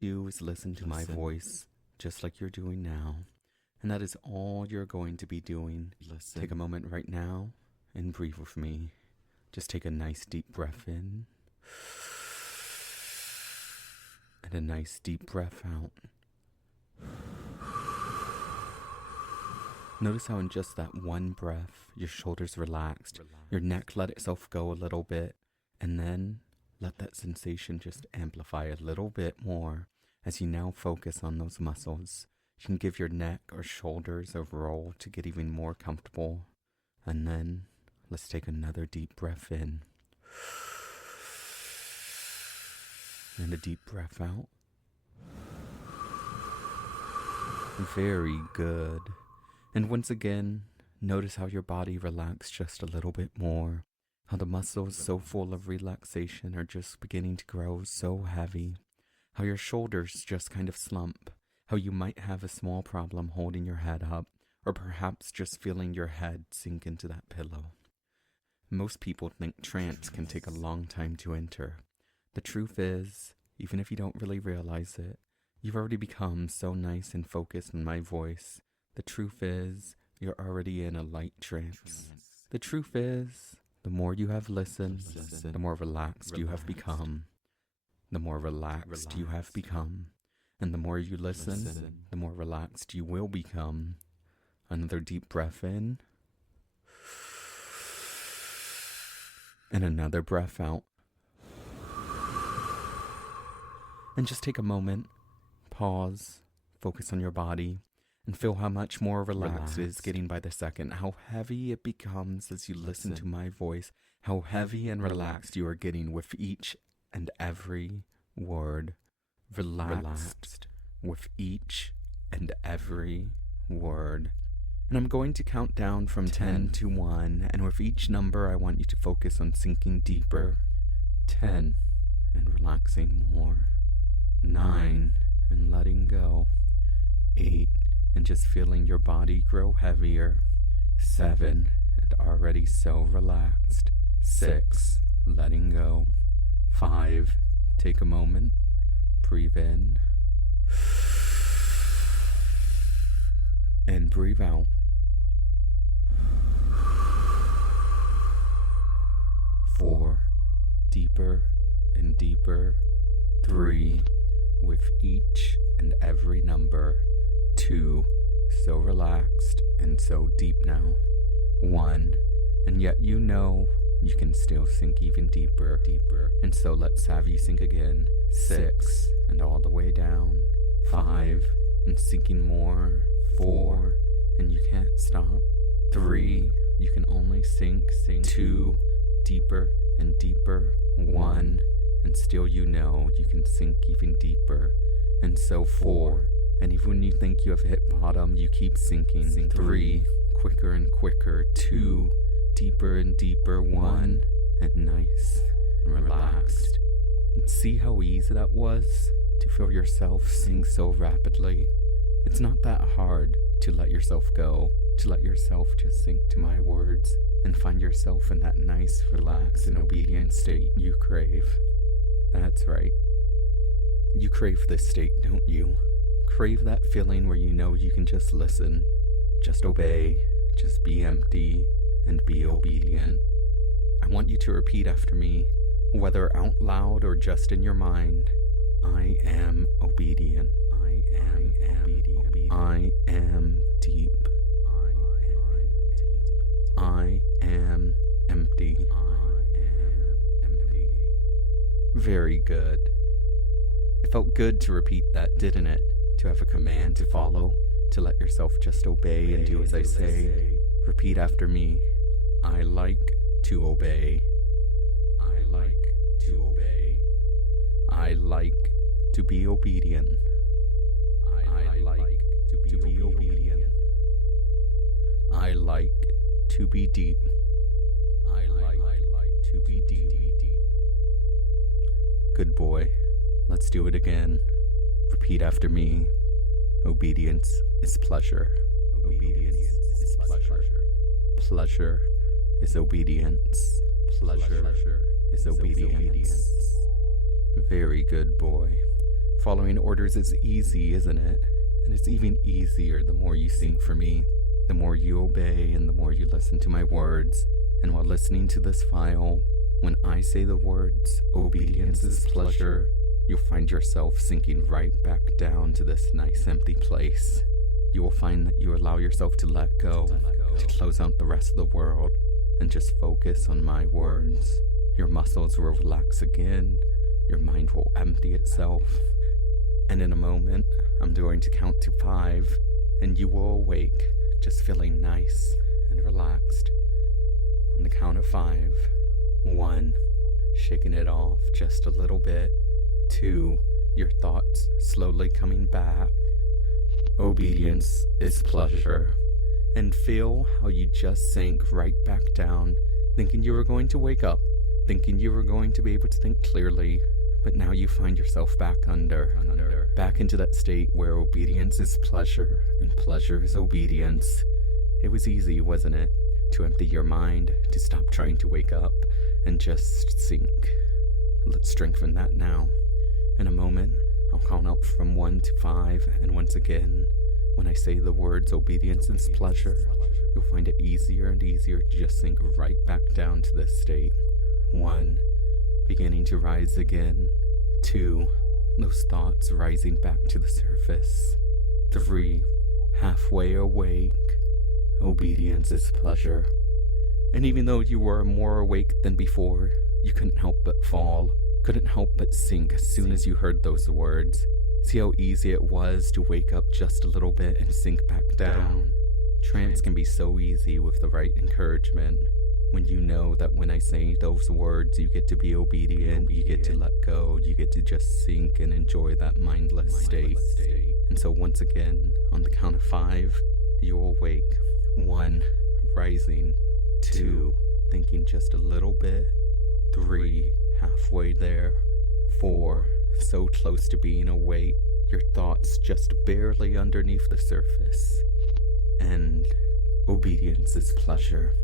Do is listen to my voice, just like you're doing now. And that is all you're going to be doing. Take a moment right now and breathe with me. Just take a nice deep breath in. And a nice deep breath out. Notice how in just that one breath, your shoulders relaxed, your neck let itself go a little bit, and then let that sensation just amplify a little bit more as you now focus on those muscles. You can give your neck or shoulders a roll to get even more comfortable. And then let's take another deep breath in. And a deep breath out. Very good. And once again, notice how your body relaxed just a little bit more. How the muscles so full of relaxation are just beginning to grow so heavy. How your shoulders just kind of slump. How you might have a small problem holding your head up, or perhaps just feeling your head sink into that pillow. Most people think trance can take a long time to enter. The truth is, even if you don't really realize it, you've already become so nice and focused on my voice. The truth is, you're already in a light trance. The truth is, the more you have listened, the more relaxed you have become. The more relaxed you have become. And the more you listen, the more relaxed you will become. Another deep breath in. And another breath out. And just take a moment, pause, focus on your body, and feel how much more relaxed it is getting by the second. How heavy it becomes as you listen to my voice. How heavy and relaxed you are getting with each and every word. Relaxed with each and every word. And I'm going to count down from 10 to 1, and with each number I want you to focus on sinking deeper. 10, and relaxing more. 9, and letting go. 8, and just feeling your body grow heavier. 7, and already so relaxed. 6, letting go. 5, take a moment. Breathe in and breathe out. 4, deeper and deeper. 3, with each and every number. 2, so relaxed and so deep now. 1, and yet you know you can still sink even deeper. And so let's have you sink again. 6, and all the way down. 5, and sinking more. 4, and you can't stop. 3, you can only sink. 2, deeper and deeper. 1, and still you know you can sink even deeper. And so 4, and even when you think you have hit bottom, you keep sinking. 3, quicker and quicker. 2, deeper and deeper. 1, and nice and relaxed. And see how easy that was to feel yourself sink so rapidly. It's not that hard to let yourself go, to let yourself just sink to my words and find yourself in that nice, relaxed, and obedient state you crave. That's right. You crave this state, don't you? Crave that feeling where you know you can just listen, just obey, just be empty, and be obedient. I want you to repeat after me, whether out loud or just in your mind. I am obedient. I am obedient. I am deep. I am empty. Very good. It felt good to repeat that, didn't it? To have a command to follow, to let yourself just obey and do as I say. Repeat after me. I like to obey. I like to obey. I like to be obedient. I like to be obedient. I like to be deep. I like to be deep. Good boy. Let's do it again. Repeat after me. Obedience is pleasure. Obedience is pleasure. Pleasure is obedience. Pleasure is obedience. Very good, boy. Following orders is easy, isn't it? And it's even easier the more you sync for me, the more you obey and the more you listen to my words. And while listening to this file, when I say the words, obedience is pleasure, you'll find yourself sinking right back down to this nice empty place. You will find that you allow yourself to let go, to close out the rest of the world, and just focus on my words. Your muscles will relax again, your mind will empty itself, and in a moment, I'm going to count to 5, and you will awake, just feeling nice and relaxed. On the count of 5, 1, shaking it off just a little bit. 2, your thoughts slowly coming back. Obedience is pleasure. And feel how you just sank right back down, thinking you were going to wake up, thinking you were going to be able to think clearly, but now you find yourself back back into that state where obedience is pleasure and pleasure is obedience. It was easy, wasn't it, to empty your mind, to stop trying to wake up, and just sink. Let's strengthen that now. In a moment, I'll count up from 1 to 5, and once again, when I say the words obedience is pleasure, you'll find it easier and easier to just sink right back down to this state. 1, beginning to rise again. 2, those thoughts rising back to the surface. 3, halfway awake. Obedience is pleasure. And even though you were more awake than before, you couldn't help but fall, couldn't help but sink as soon as you heard those words. See how easy it was to wake up just a little bit and sink back down. Trance can be so easy with the right encouragement. When you know that when I say those words, you get to be obedient, you get to let go, you get to just sink and enjoy that mindless state. And so once again, on the count of 5, you'll awake. 1, rising. 2, thinking just a little bit. 3, halfway there. 4, so close to being awake, your thoughts just barely underneath the surface. And obedience is pleasure.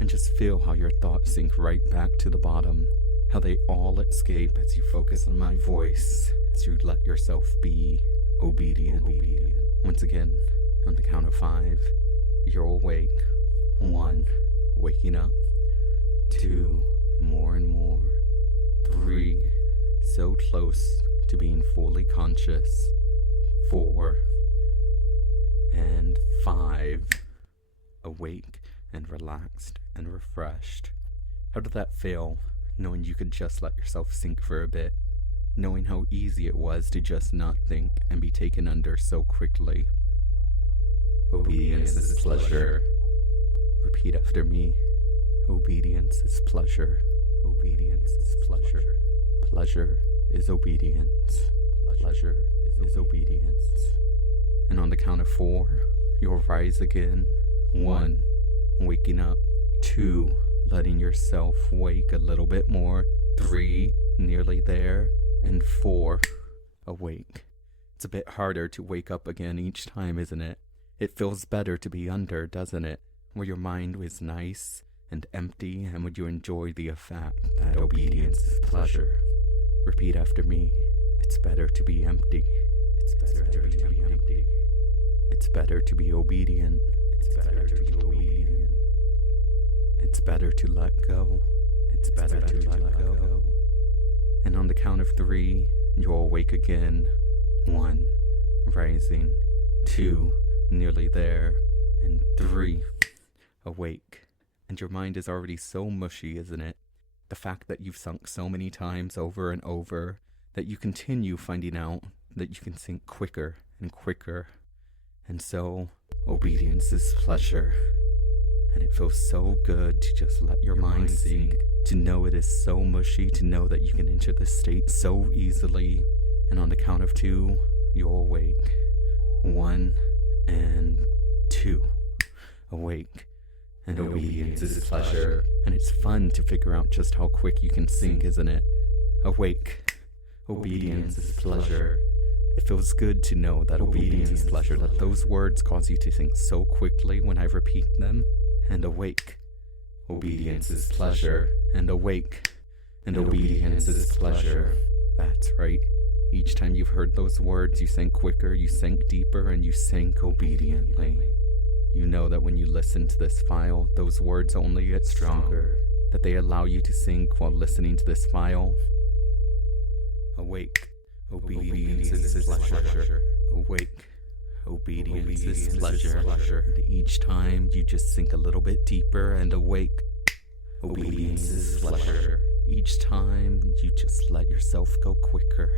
And just feel how your thoughts sink right back to the bottom, how they all escape as you focus on my voice, as you let yourself be obedient. Once again, on the count of 5, you're awake. 1, waking up. 2, more and more. 3, so close to being fully conscious. 4, and 5, awake and relaxed and refreshed. How did that feel, knowing you could just let yourself sink for a bit, knowing how easy it was to just not think and be taken under so quickly? Obedience is pleasure. Repeat after me. Obedience is pleasure. Obedience is pleasure. Pleasure is obedience. Pleasure is obedience. And on the count of 4, you'll rise again. 1, waking up. 2, letting yourself wake a little bit more. 3, nearly there. And 4, awake. It's a bit harder to wake up again each time, isn't it? It feels better to be under, doesn't it? Where your mind was nice and empty, and would you enjoy the effect that obedience is pleasure? Repeat after me. It's better to be empty. It's better to be empty. It's better to be obedient. It's better to be obedient. It's better to let go. It's better to let go. And on the count of 3, you'll awake again. 1, rising. 2, nearly there. And 3, awake. And your mind is already so mushy, isn't it? The fact that you've sunk so many times over and over, that you continue finding out that you can sink quicker and quicker. And so, obedience is pleasure. And it feels so good to just let your mind sink, to know it is so mushy, to know that you can enter this state so easily. And on the count of 2, you'll awake. 1 and 2. Awake. And obedience is pleasure. And it's fun to figure out just how quick you can sink, isn't it? Awake. Obedience is pleasure. It feels good to know that obedience is pleasure, that those words cause you to think so quickly when I repeat them. And awake. Obedience is pleasure. And awake. And obedience is pleasure. That's right. Each time you've heard those words, you sink quicker, you sink deeper, and you sink obediently. You know that when you listen to this file, those words only get stronger, that they allow you to sink while listening to this file. Awake, obedience is pleasure. Awake, obedience is pleasure. And each time you just sink a little bit deeper and awake, obedience is pleasure. Each time you just let yourself go quicker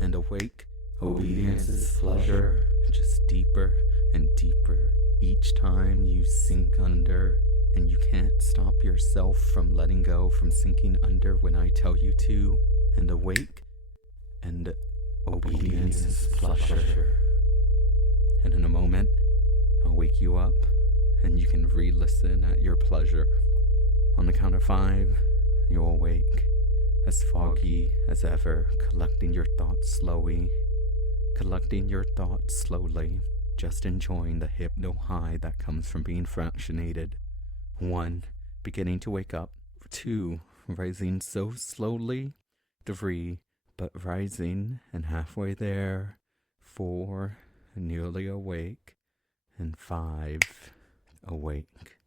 and awake, obedience is pleasure. Just deeper and deeper. Each time you sink under, and you can't stop yourself from letting go, from sinking under when I tell you to, and awake, and obedience is pleasure. And in a moment, I'll wake you up, and you can re-listen at your pleasure. On the count of 5, you'll awake, as foggy as ever, collecting your thoughts slowly, just enjoying the hypno high that comes from being fractionated. 1, beginning to wake up. 2, rising so slowly. 3, but rising and halfway there. 4, nearly awake. And 5, awake.